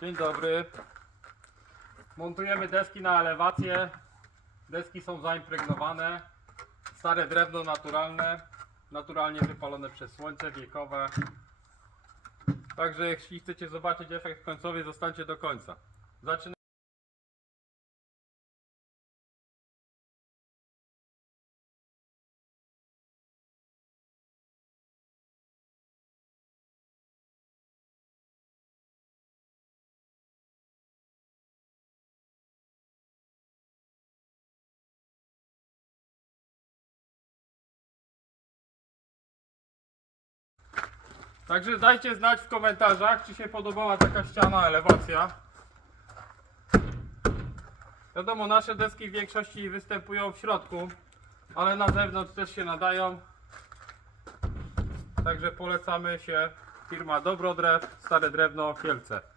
Dzień dobry. Montujemy deski na elewację. Deski są zaimpregnowane. Stare drewno naturalne. Naturalnie wypalone przez słońce, wiekowe. Także jeśli chcecie zobaczyć efekt końcowy, zostańcie do końca. Zaczynamy. Także dajcie znać w komentarzach, czy się podobała taka ściana, elewacja. Wiadomo, nasze deski w większości występują w środku, ale na zewnątrz też się nadają. Także polecamy się firma Dobrodrew, Stare Drewno, Kielce.